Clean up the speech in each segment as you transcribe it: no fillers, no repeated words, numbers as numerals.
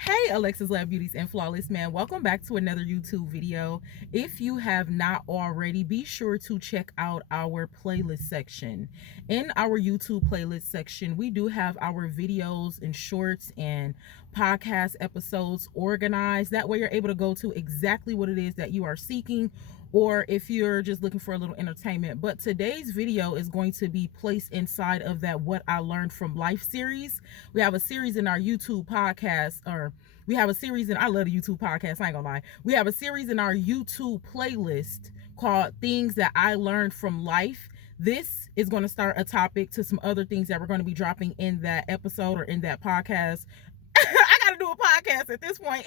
Hey Alexis Love Beauties and Flawless Man, welcome back to another YouTube video. If you have not already, be sure to check out our playlist section. In our YouTube playlist section, we do have our videos and shorts and podcast episodes organized. That way you're able to go to exactly what it is that you are seeking, or if you're just looking for a little entertainment. But today's video is going to be placed inside of that What I Learned from Life series. We have a series in our YouTube podcast, or we have a series in, I love the YouTube podcast, I ain't gonna lie. We have a series in our YouTube playlist called Things That I Learned from Life. This is going to start a topic to some other things that we're going to be dropping in that episode or in that podcast. I gotta do a podcast at this point.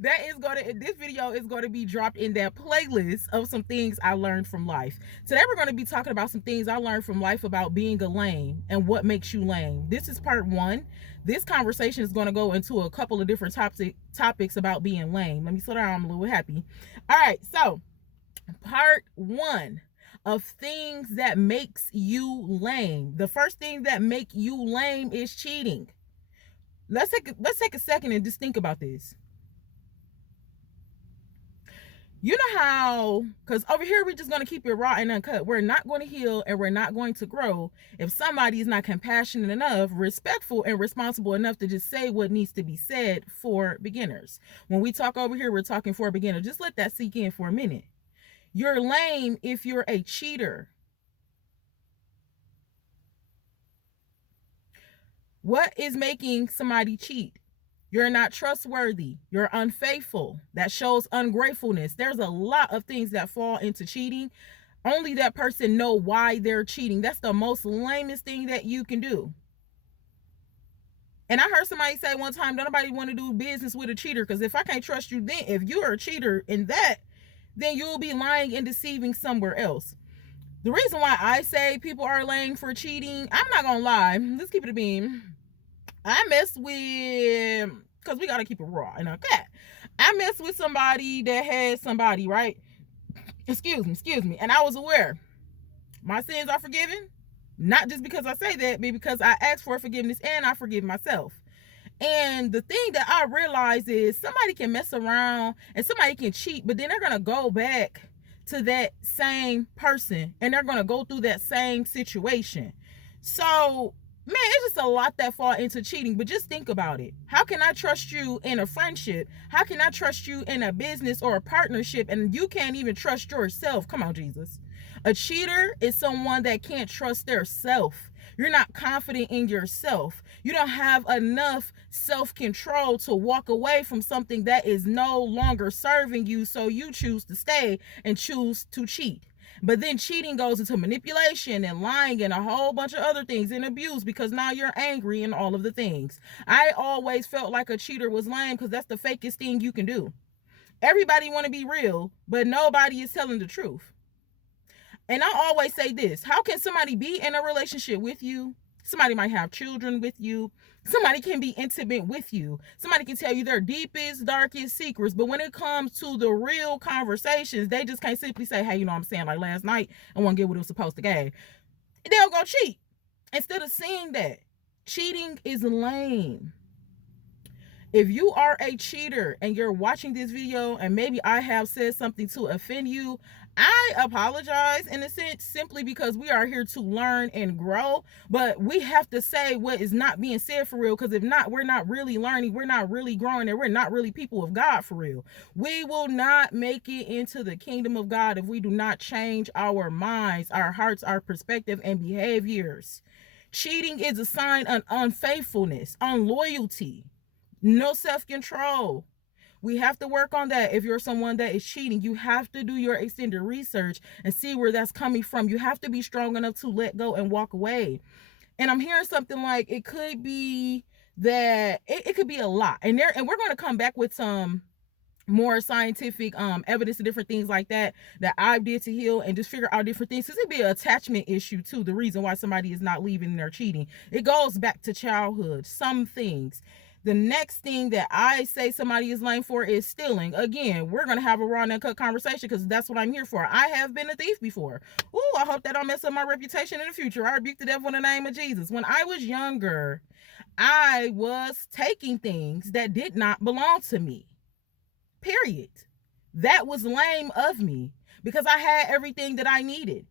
This video is going to be dropped in that playlist of some things I learned from life. Today we're going to be talking about some things I learned from life about being a lame and what makes you lame. This is part one. This conversation is going to go into a couple of different topics about being lame. Let me slow down, I'm a little happy. All right, so part one of things that makes you lame. The first thing that make you lame is cheating. Let's take a second and just think about this. You know how, because over here we're just going to keep it raw and uncut. We're not going to heal and we're not going to grow if somebody is not compassionate enough, respectful, and responsible enough to just say what needs to be said for beginners. When we talk over here, we're talking for a beginner. Just let that sink in for a minute. You're lame if you're a cheater. What is making somebody cheat? You're not trustworthy. You're unfaithful. That shows ungratefulness. There's a lot of things that fall into cheating. Only that person know why they're cheating. That's the most lamest thing that you can do. And I heard somebody say one time, nobody want to do business with a cheater, because if I can't trust you, then if you're a cheater in that, then you'll be lying and deceiving somewhere else. The reason why I say people are lame for cheating, I'm not gonna lie, let's keep it a beam. I mess with, because we got to keep it raw and okay. I messed with somebody that had somebody, right? Excuse me. And I was aware my sins are forgiven. Not just because I say that, but because I asked for forgiveness and I forgive myself. And the thing that I realize is somebody can mess around and somebody can cheat, but then they're going to go back to that same person and they're going to go through that same situation. So man, it's just a lot that fall into cheating. But just think about it. How can I trust you in a friendship? How can I trust you in a business or a partnership and you can't even trust yourself? Come on, Jesus. A cheater is someone that can't trust their self. You're not confident in yourself. You don't have enough self-control to walk away from something that is no longer serving you, so you choose to stay and choose to cheat. But then cheating goes into manipulation and lying and a whole bunch of other things and abuse, because now you're angry and all of the things. I always felt like a cheater was lame because that's the fakest thing you can do. Everybody want to be real, but nobody is telling the truth. And I always say this, how can somebody be in a relationship with you? Somebody might have children with you. Somebody can be intimate with you. Somebody can tell you their deepest, darkest secrets. But when it comes to the real conversations, they just can't simply say, hey, you know what I'm saying? Like last night, I want to get what it was supposed to get. They'll go cheat. Instead of seeing that, cheating is lame. If you are a cheater and you're watching this video and maybe I have said something to offend you, I apologize in a sense, simply because we are here to learn and grow, but we have to say what is not being said for real, because if not, we're not really learning, we're not really growing, and we're not really people of God for real. We will not make it into the kingdom of God if we do not change our minds, our hearts, our perspective, and behaviors. Cheating is a sign of unfaithfulness, unloyalty, no self-control. We have to work on that. If you're someone that is cheating, you have to do your extended research and see where that's coming from. You have to be strong enough to let go and walk away. And I'm hearing something like it could be that it could be a lot. And we're going to come back with some more scientific evidence and different things like that I did to heal and just figure out different things. Because it'd be an attachment issue too. The reason why somebody is not leaving and they're cheating. It goes back to childhood. Some things. The next thing that I say somebody is lame for is stealing. Again, we're going to have a raw and uncut conversation because that's what I'm here for. I have been a thief before. Ooh, I hope that don't mess up my reputation in the future. I rebuke the devil in the name of Jesus. When I was younger, I was taking things that did not belong to me. Period. That was lame of me because I had everything that I needed.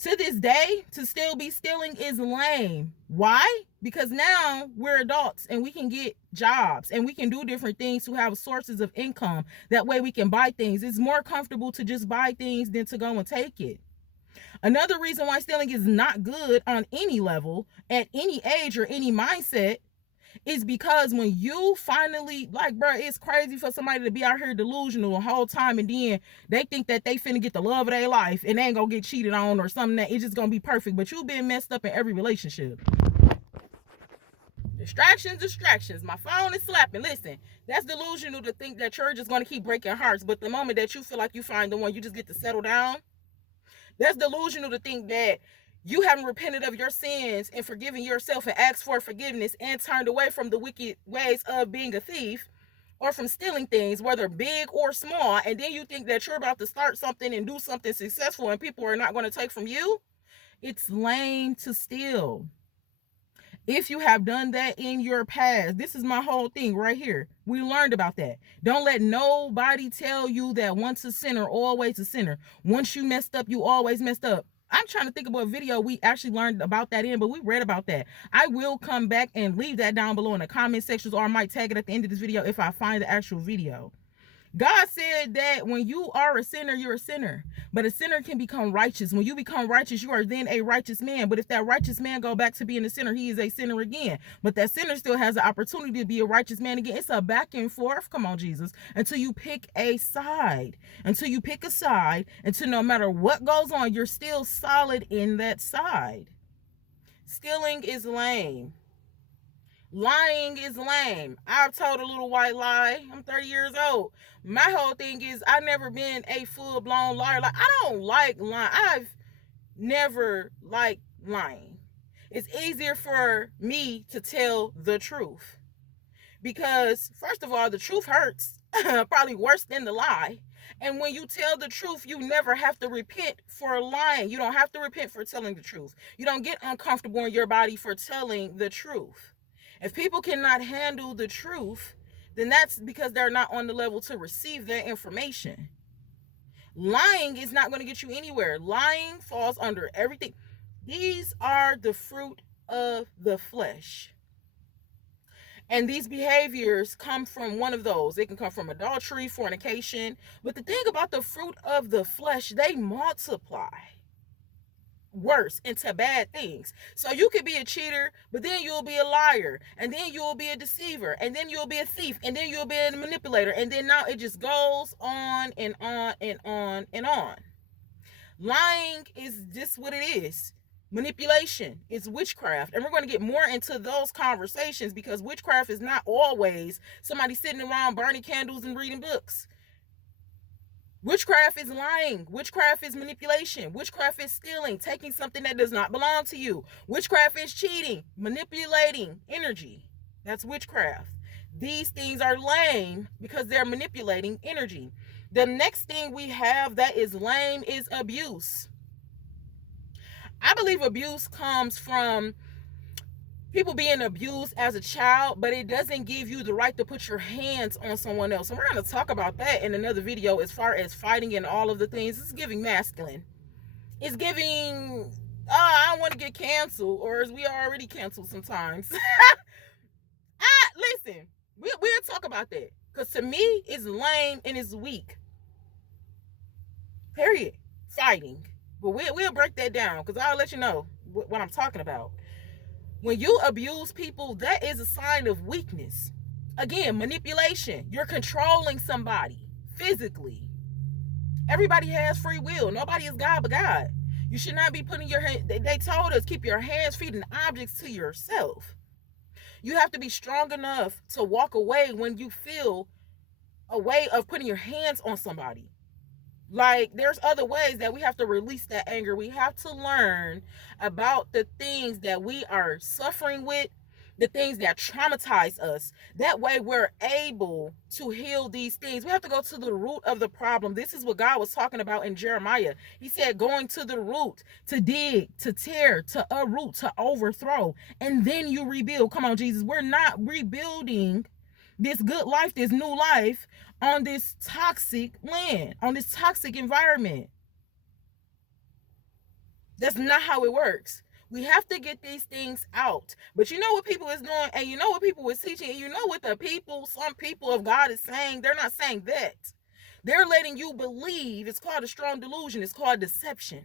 To this day, to still be stealing is lame. Why? Because now we're adults and we can get jobs and we can do different things to have sources of income. That way we can buy things. It's more comfortable to just buy things than to go and take it. Another reason why stealing is not good on any level, at any age or any mindset, is because when you finally, like, bro, it's crazy for somebody to be out here delusional the whole time and then they think that they finna get the love of their life and they ain't gonna get cheated on or something, that it's just gonna be perfect, but you been messed up in every relationship. Distractions. My phone is slapping. Listen, that's delusional to think that you're just gonna keep breaking hearts, but the moment that you feel like you find the one, you just get to settle down. That's delusional to think that you haven't repented of your sins and forgiven yourself and asked for forgiveness and turned away from the wicked ways of being a thief or from stealing things, whether big or small, and then you think that you're about to start something and do something successful and people are not going to take from you. It's lame to steal. If you have done that in your past, this is my whole thing right here. We learned about that. Don't let nobody tell you that once a sinner, always a sinner. Once you messed up, you always messed up. I'm trying to think of what video we actually learned about that in, but we read about that. I will come back and leave that down below in the comment sections, or I might tag it at the end of this video if I find the actual video. God said that when you are a sinner, you're a sinner. But a sinner can become righteous. When you become righteous, you are then a righteous man. But if that righteous man go back to being a sinner, he is a sinner again. But that sinner still has the opportunity to be a righteous man again. It's a back and forth, come on, Jesus, until you pick a side. Until you pick a side, until no matter what goes on, you're still solid in that side. Stealing is lame. Lying is lame. I've told a little white lie. I'm 30 years old. My whole thing is I've never been a full-blown liar. Like, I don't like lying. I've never liked lying. It's easier for me to tell the truth. Because, first of all, the truth hurts. Probably worse than the lie. And when you tell the truth, you never have to repent for lying. You don't have to repent for telling the truth. You don't get uncomfortable in your body for telling the truth. If people cannot handle the truth, then that's because they're not on the level to receive that information. Lying is not going to get you anywhere. Lying falls under everything. These are the fruit of the flesh. And these behaviors come from one of those. It can come from adultery, fornication. But the thing about the fruit of the flesh, they multiply worse into bad things. So you could be a cheater, but then you'll be a liar, and then you'll be a deceiver, and then you'll be a thief, and then you'll be a manipulator, and then now it just goes on and on and on and on. Lying is just what it is. Manipulation is witchcraft, and we're going to get more into those conversations because witchcraft is not always somebody sitting around burning candles and reading books. Witchcraft is lying. Witchcraft is manipulation. Witchcraft is stealing, taking something that does not belong to you. Witchcraft is cheating, manipulating energy. That's witchcraft. These things are lame because they're manipulating energy. The next thing we have that is lame is abuse. I believe abuse comes from people being abused as a child, but it doesn't give you the right to put your hands on someone else. And we're going to talk about that in another video as far as fighting and all of the things. It's giving masculine. It's giving, I don't want to get canceled, or as we are already canceled sometimes. Listen, we'll talk about that. Because to me, it's lame and it's weak. Period. Fighting. But we'll break that down because I'll let you know what I'm talking about. When you abuse people, that is a sign of weakness. Again, manipulation. You're controlling somebody physically. Everybody has free will. Nobody is God but God. You should not be putting your hand. They told us keep your hands, feet, and objects to yourself. You have to be strong enough to walk away when you feel a way of putting your hands on somebody. Like, there's other ways that we have to release that anger. We have to learn about the things that we are suffering with the things that traumatize us. That way we're able to heal these things. We have to go to the root of the problem. This is what God was talking about in Jeremiah. He said going to the root, to dig, to tear, to uproot, to overthrow, and then you rebuild. Come on, Jesus. We're not rebuilding this good life, this new life on this toxic land, on this toxic environment. That's not how it works. We have to get these things out. But you know what people is doing, and you know what people is teaching, and you know what some people of God is saying. They're not saying that. They're letting you believe. It's called a strong delusion. It's called deception.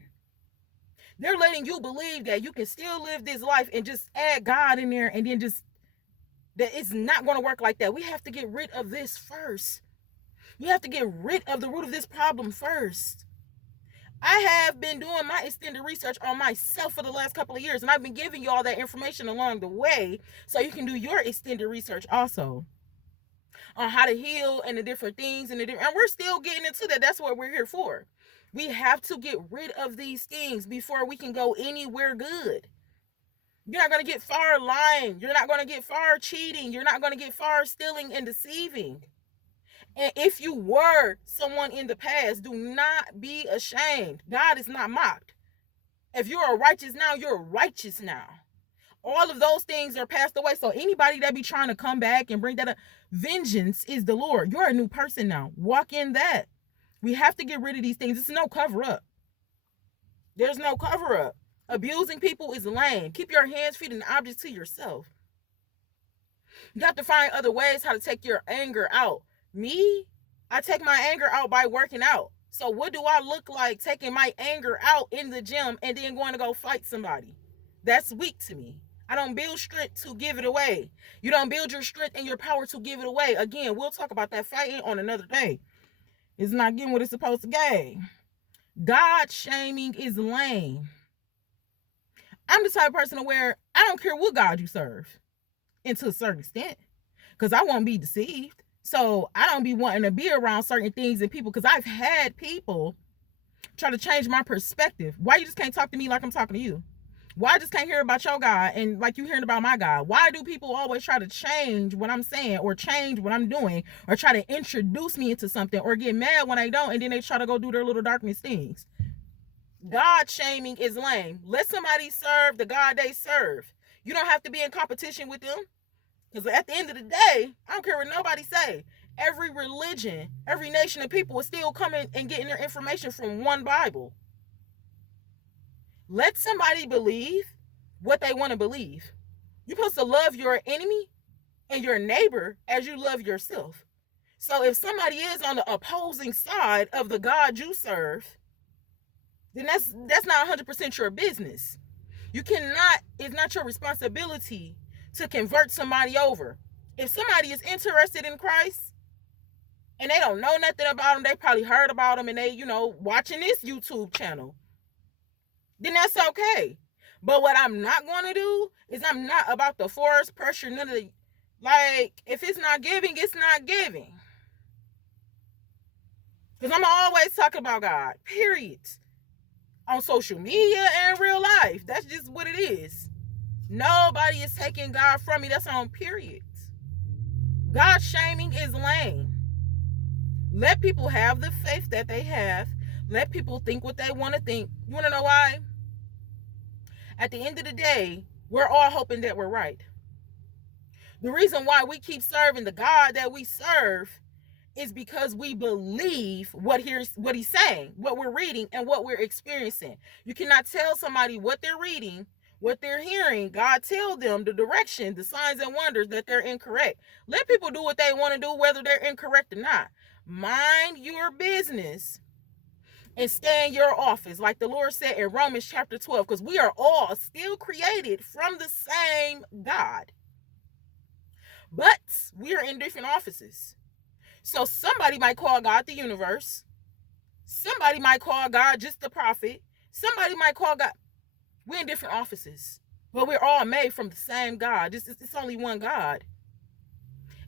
They're letting you believe that you can still live this life and just add God in there, and then just, that it's not going to work like that. We have to get rid of this first. We have to get rid of the root of this problem first. I have been doing my extended research on myself for the last couple of years, and I've been giving you all that information along the way so you can do your extended research also on how to heal and the different things, and we're still getting into that. That's what we're here for. We have to get rid of these things before we can go anywhere good. You're not going to get far lying. You're not going to get far cheating. You're not going to get far stealing and deceiving. And if you were someone in the past, do not be ashamed. God is not mocked. If you are righteous now, you're righteous now. All of those things are passed away. So anybody that be trying to come back and bring that up, vengeance is the Lord. You're a new person now. Walk in that. We have to get rid of these things. It's no cover up. There's no cover up. Abusing people is lame. Keep your hands, feet, and objects to yourself. You have to find other ways how to take your anger out. Me, I take my anger out by working out. So what do I look like taking my anger out in the gym and then going to go fight somebody? That's weak to me. I don't build strength to give it away. You don't build your strength and your power to give it away. Again, we'll talk about that fighting on another day. It's not getting what it's supposed to get. God shaming is lame. I'm the type of person where I don't care what God you serve, and to a certain extent, because I won't be deceived. So I don't be wanting to be around certain things and people, because I've had people try to change my perspective. Why you just can't talk to me like I'm talking to you? Why I just can't hear about your God and like you hearing about my God? Why do people always try to change what I'm saying or change what I'm doing or try to introduce me into something or get mad when I don't, and then they try to go do their little darkness things? God shaming is lame. Let somebody serve the God they serve. You don't have to be in competition with them. Because at the end of the day, I don't care what nobody say. Every religion, every nation of people is still coming and getting their information from one Bible. Let somebody believe what they want to believe. You're supposed to love your enemy and your neighbor as you love yourself. So if somebody is on the opposing side of the God you serve, then that's not 100% your business. You cannot, it's not your responsibility to convert somebody over. If somebody is interested in Christ and they don't know nothing about him, they probably heard about him and they, watching this YouTube channel, then that's okay. But what I'm not going to do is I'm not about the force, pressure, none of the, if it's not giving, it's not giving. Because I'm always talking about God, period. On social media and real life. That's just what it is. Nobody is taking God from me. That's on period. God shaming is lame. Let people have the faith that they have. Let people think what they want to think. You want to know why? At the end of the day, we're all hoping that we're right. The reason why we keep serving the God that we serve is because we believe what he's saying, what we're reading, and what we're experiencing. You cannot tell somebody what they're reading, what they're hearing. God tell them the direction, the signs and wonders that they're incorrect. Let people do what they want to do, whether they're incorrect or not. Mind your business and stay in your office, like the Lord said in Romans chapter 12, because we are all still created from the same God. But we are in different offices. So somebody might call God the universe. Somebody might call God just the prophet. Somebody might call God. We're in different offices. But we're all made from the same God. It's only one God.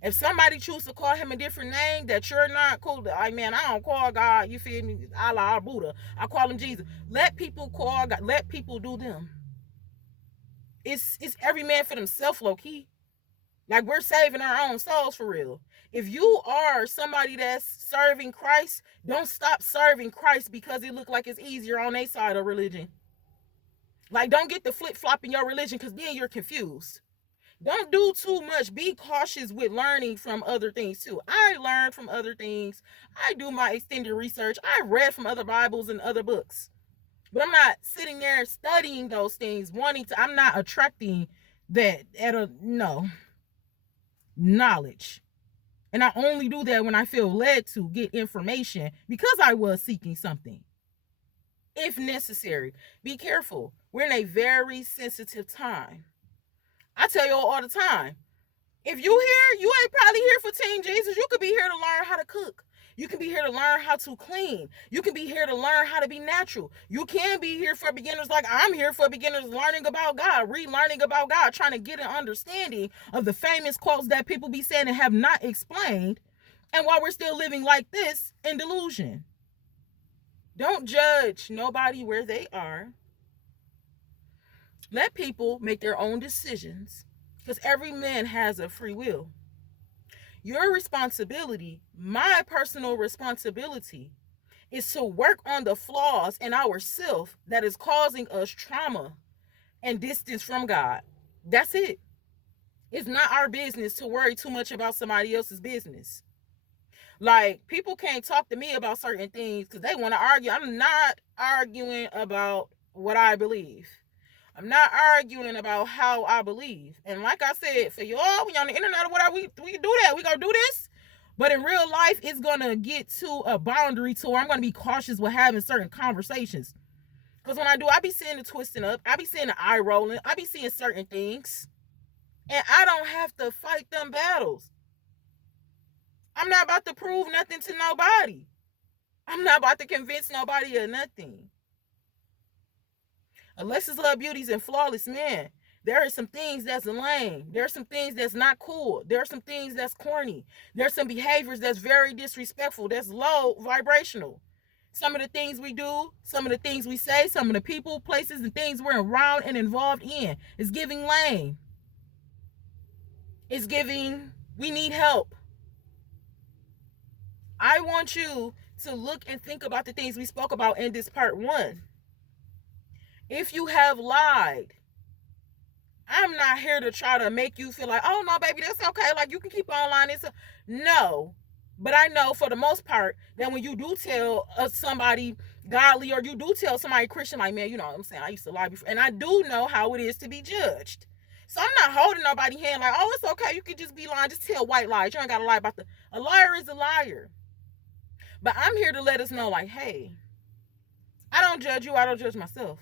If somebody chooses to call him a different name that you're not cool to, I don't call God, you feel me, Allah or Buddha. I call him Jesus. Let people call God. Let people do them. it's every man for themselves, low key. Like, we're saving our own souls for real. If you are somebody that's serving Christ, don't stop serving Christ because it look like it's easier on their side of religion. Like, don't get the flip-flop in your religion because then you're confused. Don't do too much. Be cautious with learning from other things too. I learn from other things. I do my extended research. I read from other Bibles and other books. But I'm not sitting there studying those things, I'm not attracting that knowledge. And I only do that when I feel led to get information because I was seeking something. If necessary, be careful. We're in a very sensitive time. I tell you all the time, if you here, you ain't probably here for Team Jesus. You could be here to learn how to cook. You can be here to learn how to clean. You can be here to learn how to be natural. You can be here for beginners, like I'm here for beginners, learning about God, relearning about God, trying to get an understanding of the famous quotes that people be saying and have not explained, and while we're still living like this in delusion. Don't judge nobody where they are. Let people make their own decisions because every man has a free will. Your responsibility, my personal responsibility, is to work on the flaws in ourselves that is causing us trauma and distance from God. That's it. It's not our business to worry too much about somebody else's business. Like, people can't talk to me about certain things because they want to argue. I'm not arguing about what I believe. I'm not arguing about how I believe. And like I said, for y'all, when you're on the internet or whatever, we can do that. We gonna do this. But in real life, it's gonna get to a boundary to where I'm gonna be cautious with having certain conversations. Because when I do, I be seeing the twisting up. I be seeing the eye rolling. I be seeing certain things. And I don't have to fight them battles. I'm not about to prove nothing to nobody. I'm not about to convince nobody of nothing. Alexis Love Beauty's and Flawless Man. There are some things that's lame. There are some things that's not cool. There are some things that's corny. There's some behaviors that's very disrespectful, that's low vibrational. Some of the things we do, some of the things we say, some of the people, places, and things we're around and involved in is giving lame. It's giving, we need help. I want you to look and think about the things we spoke about in this part 1. If you have lied, I'm not here to try to make you feel like, oh no, baby, that's okay. Like, you can keep on lying. No. But I know for the most part that when you do tell somebody godly, or you do tell somebody Christian, like, man, you know what I'm saying, I used to lie before. And I do know how it is to be judged. So I'm not holding nobody's hand like, oh, it's okay. You can just be lying. Just tell white lies. You ain't got to lie about a liar is a liar. But I'm here to let us know, like, hey, I don't judge you. I don't judge myself.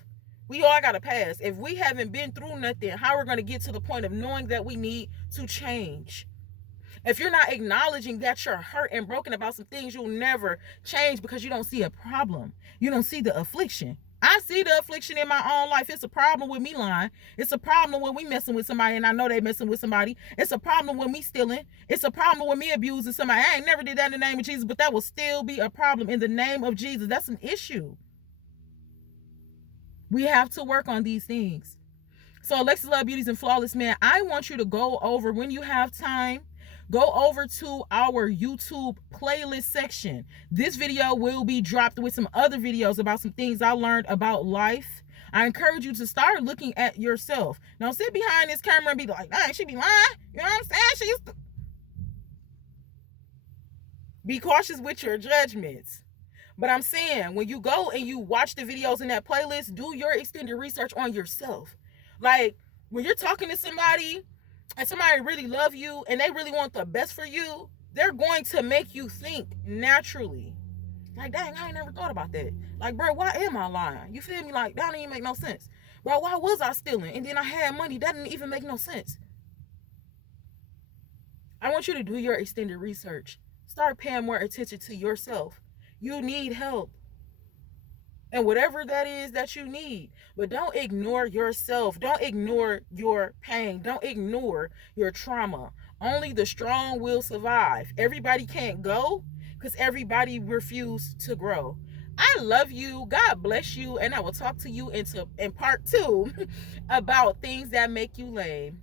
We all got a past. If we haven't been through nothing, how are we going to get to the point of knowing that we need to change? If you're not acknowledging that you're hurt and broken about some things, you'll never change because you don't see a problem. You don't see the affliction. I see the affliction in my own life. It's a problem with me lying. It's a problem when we messing with somebody and I know they messing with somebody. It's a problem when me stealing. It's a problem when me abusing somebody. I ain't never did that in the name of Jesus, but that will still be a problem in the name of Jesus. That's an issue. We have to work on these things. So Alexis Love Beauties and Flawless Man, I want you to go over, when you have time, go over to our YouTube playlist section. This video will be dropped with some other videos about some things I learned about life. I encourage you to start looking at yourself. Don't sit behind this camera and be like, dang, she be lying. You know what I'm saying? She used to. Be cautious with your judgments. But I'm saying, when you go and you watch the videos in that playlist, do your extended research on yourself. Like, when you're talking to somebody and somebody really love you and they really want the best for you, they're going to make you think naturally. Like, dang, I ain't never thought about that. Like, bro, why am I lying? You feel me? Like, that don't even make no sense. Bro, why was I stealing? And then I had money. That didn't even make no sense. I want you to do your extended research. Start paying more attention to yourself. You need help. And whatever that is that you need. But don't ignore yourself. Don't ignore your pain. Don't ignore your trauma. Only the strong will survive. Everybody can't go because everybody refused to grow. I love you. God bless you. And I will talk to you in part 2 about things that make you lame.